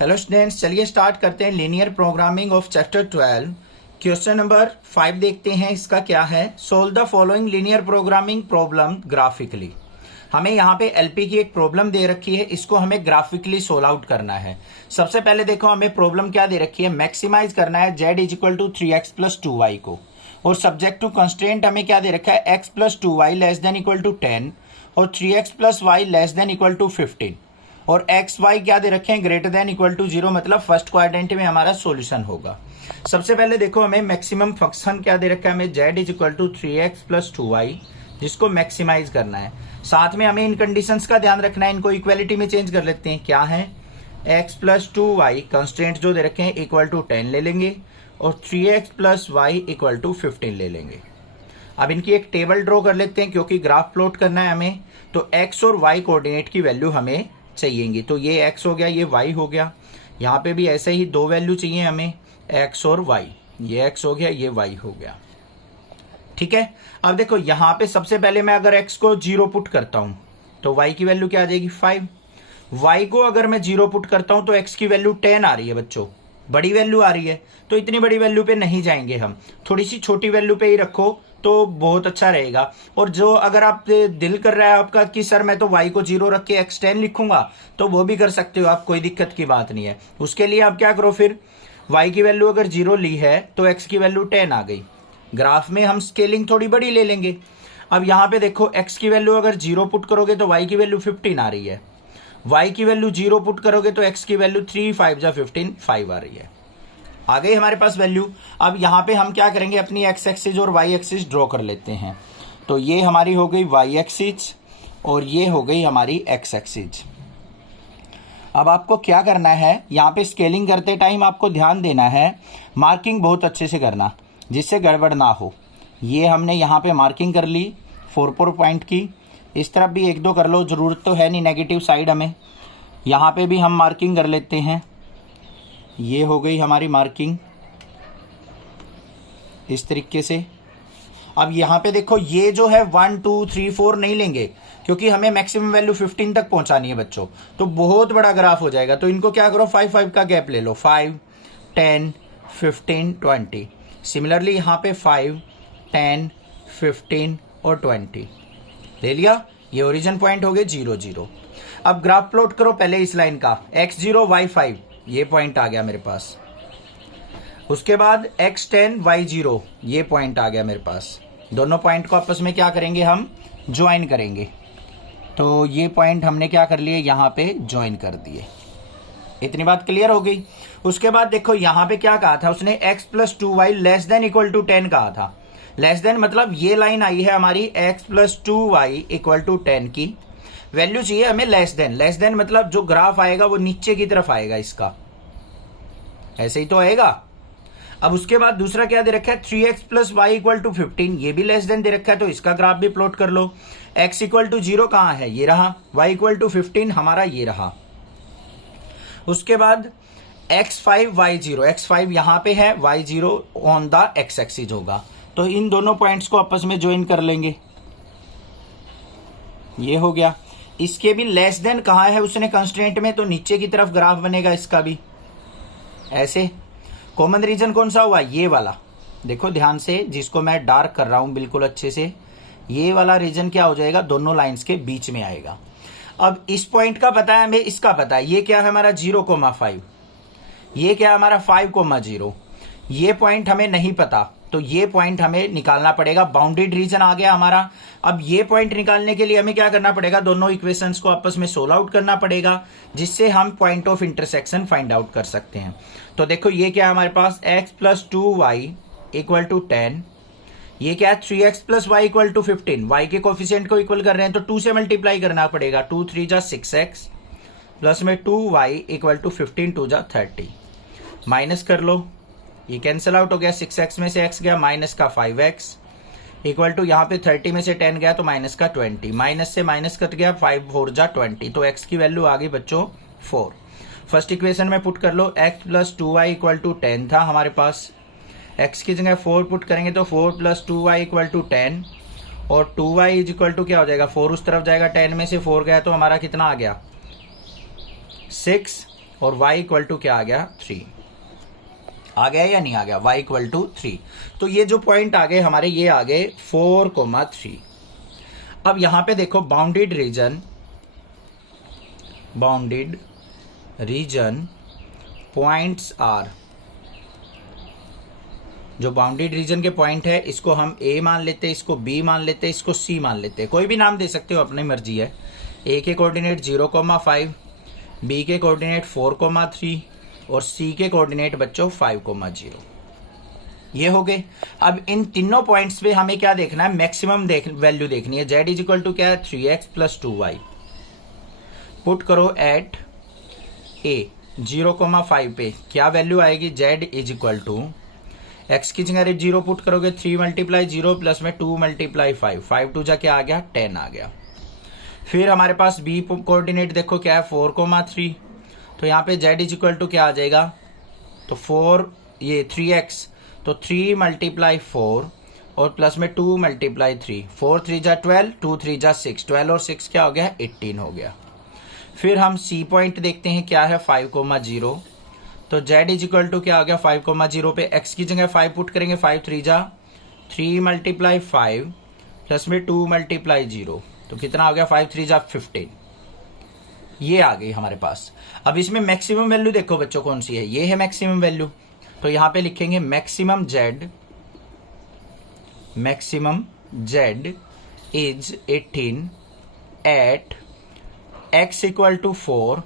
Hello students, चलिए start करते हैं linear programming of chapter 12। Question number 5 देखते हैं। इसका क्या है? Solve the following linear programming problem graphically. हमें यहाँ पे एलपी की एक प्रॉब्लम दे रखी है, इसको हमें ग्राफिकली सोल्व आउट करना है। सबसे पहले देखो हमें प्रॉब्लम क्या दे रखी है, मैक्सिमाइज करना है z is equal to 3x plus 2y को, और सब्जेक्ट टू कंस्ट्रेंट हमें क्या दे रखा है, x plus 2y less than equal to 10 और 3x plus y less than equal to 15 और एक्स वाई क्या दे रखे हैं, ग्रेटर देन इक्वल टू 0, मतलब फर्स्ट क्वाड्रेंट में हमारा सॉल्यूशन होगा। सबसे पहले देखो हमें मैक्सिमम फंक्शन क्या दे रखा है, हमें z is equal to 3x plus 2y, जिसको मैक्सिमाइज करना है। साथ में हमें इन कंडीशंस का ध्यान रखना है, इनको इक्वलिटी में चेंज कर लेते हैं। क्या है, x प्लस 2y कंस्ट्रेंट जो दे रखे हैं इक्वल टू 10 ले लेंगे और 3x plus y equal to 15 ले लेंगे। अब इनकी एक टेबल ड्रॉ कर लेते हैं, क्योंकि ग्राफ प्लॉट करना है हमें, तो x और y कोऑर्डिनेट की वैल्यू हमें चाहिएगी। तो ये x हो गया, ये y हो गया। यहाँ पे भी ऐसे ही दो वैल्यू चाहिए हमें, x और y। ये x हो गया, ये y हो गया। ठीक है। अब देखो यहाँ पे सबसे पहले मैं अगर x को 0 पुट करता हूं तो y की वैल्यू क्या आ जाएगी, 5। y को अगर मैं 0 पुट करता हूं तो x की वैल्यू 10 आ रही है बच्चों, बड़ी वैल्यू आ रही है। तो इतनी बड़ी वैल्यू पे नहीं जाएंगे हम, थोड़ी सी छोटी वैल्यू पे ही रखो तो बहुत अच्छा रहेगा। और जो अगर आप दिल कर रहा है आपका कि सर मैं तो y को 0 रख के x 10 लिखूंगा, तो वो भी कर सकते हो आप, कोई दिक्कत की बात नहीं है। उसके लिए आप क्या करो, फिर y की वैल्यू अगर 0 ली है तो x की वैल्यू 10 आ गई। ग्राफ में हम स्केलिंग थोड़ी बड़ी ले लेंगे। अब यहाँ पे देखो x की वैल्यू अगर 0 पुट करोगे तो y की वैल्यू 15 आ रही है, y की वैल्यू 0 पुट करोगे तो x की वैल्यू 3 5 जा 15 5 आ रही है। आ गई हमारे पास वैल्यू। अब यहाँ पे हम क्या करेंगे, अपनी x एक्सिस और y एक्सिस ड्रॉ कर लेते हैं। तो ये हमारी हो गई y एक्सिस और ये हो गई हमारी x एक्सिस। अब आपको क्या करना है, यहाँ पे स्केलिंग करते टाइम आपको ध्यान देना है, मार्किंग बहुत अच्छे से करना जिससे गड़बड़ ना हो। ये हमने यहाँ पे मार्किंग कर ली 4 पॉइंट की, इस तरफ भी 1-2 कर लो, ज़रूरत तो है नहीं नेगेटिव साइड हमें। यहाँ पे भी हम मार्किंग कर लेते हैं, ये हो गई हमारी मार्किंग इस तरीके से। अब यहाँ पे देखो ये जो है 1 2 3 4 नहीं लेंगे, क्योंकि हमें मैक्सिमम वैल्यू 15 तक पहुंचानी है बच्चों, तो बहुत बड़ा ग्राफ हो जाएगा। तो इनको क्या करो, 5 5 का गैप ले लो, 5 10 15 20। सिमिलरली यहाँ पे 5 10 15 और 20 ले लिया। ये ओरिजिन पॉइंट हो गए 0 0। अब ग्राफ प्लॉट करो पहले इस लाइन का, x0 y5, ये पॉइंट आ गया मेरे पास। उसके बाद x10 y0, ये पॉइंट आ गया मेरे पास। दोनों पॉइंट को आपस में क्या करेंगे, हम ज्वाइन करेंगे। तो ये पॉइंट हमने क्या कर लिए, यहाँ पे ज्वाइन कर दिए। इतनी बात क्लियर हो गई। उसके बाद देखो यहाँ पे क्या कहा था उसने, x plus 2y less than equal to 10 कहा था। लेस देन मतलब ये लाइन आई है हमारी x plus 2y equal to 10 की वैल्यू चाहिए हमें लेस देन। लेस देन मतलब जो ग्राफ आएगा वो नीचे की तरफ आएगा, इसका ऐसे ही तो आएगा। अब उसके बाद दूसरा क्या दे रखा है, 3x plus y equal to 15, ये भी लेस देन दे रखा है, तो इसका ग्राफ भी प्लॉट कर लो। x इक्वल टू 0 कहाँ है, ये रहा। y इक्वल टू 15 हमारा ये रहा। उसके बाद x5 y0, x5 यहाँ पे है, y0 on the x axis होगा। तो इन दोनों पॉइंट्स को आपस में ज्वाइन कर लेंगे, ये हो गया। इसके भी लेस देन कहाँ है उसने कंस्ट्रेंट में, तो नीचे की तरफ ग्राफ बनेगा इसका भी ऐसे। कॉमन रीजन कौन सा हुआ, ये वाला। देखो ध्यान से, जिसको मैं डार्क कर रहा हूं बिल्कुल अच्छे से, ये वाला रीजन क्या हो जाएगा, दोनों लाइंस के बीच में आएगा। अब इस पॉइंट का पता है हमें, इसका पता है, ये क्या है हमारा 0,5, ये क्या है हमारा 5,0। ये पॉइंट हमें नहीं पता, तो ये पॉइंट हमें निकालना पड़ेगा। बाउंडेड रीजन आ गया हमारा। अब ये पॉइंट निकालने के लिए हमें क्या करना पड़ेगा, दोनों इक्वेशंस को आपस में सोल्व आउट करना पड़ेगा, जिससे हम point of intersection find out कर सकते हैं। तो देखो ये क्या है हमारे पास, x plus 2y equal to 10, ये क्या है 3x plus y equal to 15। y के कोफिशिएंट को इक्वल कर रहे हैं तो 2 से मल्टीप्लाई करना पड़ेगा, 2 3 जा 6x प्लस में 2y इक्वल टू 15 2 जा 30। माइनस कर लो, ये कैंसिल आउट हो गया, 6x में से x गया, माइनस का 5x इक्वल टू यहाँ पे 30 में से 10 गया तो माइनस का 20, माइनस से माइनस कट गया, 5 4 जा 20, तो x की वैल्यू आ गई बच्चों 4। फर्स्ट इक्वेशन में पुट कर लो, x plus 2y equal to 10 था हमारे पास, x की जगह 4 पुट करेंगे तो 4 प्लस 2y इक्वल टू 10, और 2y इज इक्वल टू क्या हो जाएगा, 4 उस तरफ जाएगा, 10 में से 4 गया तो हमारा कितना आ गया 6, और y इक्वल टू क्या आ गया 3। आ गया या नहीं आ गया? y equal to 3। तो ये जो पॉइंट आ गए हमारे, ये आ गए 4,3। अब यहां पे देखो बाउंडेड रीजन पॉइंट्स आर, जो बाउंडेड रीजन के पॉइंट है इसको हम A मान लेते हैं, इसको B मान लेते हैं, इसको C मान लेते हैं। कोई भी नाम दे सकते हो, अपनी मर्जी है। A के कोऑर्डिनेट 0,5, B के कोऑर्डिनेट 4,3 और C के कोऑर्डिनेट बच्चों 5,0। ये हो गए। अब इन तीनों पॉइंट्स पे हमें क्या देखना है? मैक्सिमम वैल्यू देखनी है। z इज इक्वल टू क्या है? 3x + 2y। पुट करो एट A 0,5 पे क्या वैल्यू आएगी? z is equal to x की जगह 0 पुट करोगे, 3 × 0 प्लस में 2 × 5, 5 2 जा क्या आ गया? 10 आ गया। फिर हमारे पास b कोऑर्डिनेट देखो क्या है? 4,3। तो यहाँ पे z इज इक्वल टू क्या आ जाएगा? तो 4 ये 3x, तो 3 × 4 और प्लस में 2 × 3, 4 3 जा 12, 2 3 जा 6, 12 और 6 क्या हो गया? 18 हो गया। फिर हम c पॉइंट देखते हैं क्या है? 5,0। तो z इज इक्वल टू क्या हो गया? 5,0 पे x की जगह 5 पुट करेंगे, 5 3 जा 3 × 5 प्लस में 2 × 0, तो कितना हो गया? 5 3 जा 15। ये आ गई हमारे पास। अब इसमें मैक्सिमम वैल्यू देखो बच्चों कौन सी है? ये है मैक्सिमम वैल्यू। तो यहां पे लिखेंगे maximum z is 18 at x equal to 4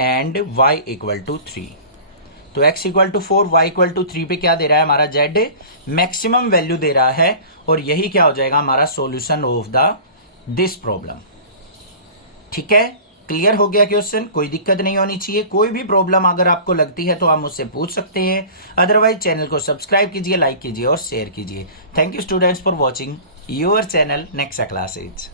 and y equal to 3। तो x equal to 4, y equal to 3 पे क्या दे रहा है? हमारा z मैक्सिमम वैल्यू दे रहा है, और यही क्या हो जाएगा? हमारा सॉल्यूशन ऑफ दिस प्रॉब्लम। ठीक है, क्लियर हो गया क्वेश्चन? कोई दिक्कत नहीं होनी चाहिए। कोई भी प्रॉब्लम अगर आपको लगती है तो आप मुझसे पूछ सकते हैं। अदरवाइज चैनल को सब्सक्राइब कीजिए, लाइक कीजिए और शेयर कीजिए। Thank you students for watching your channel Nexa classes.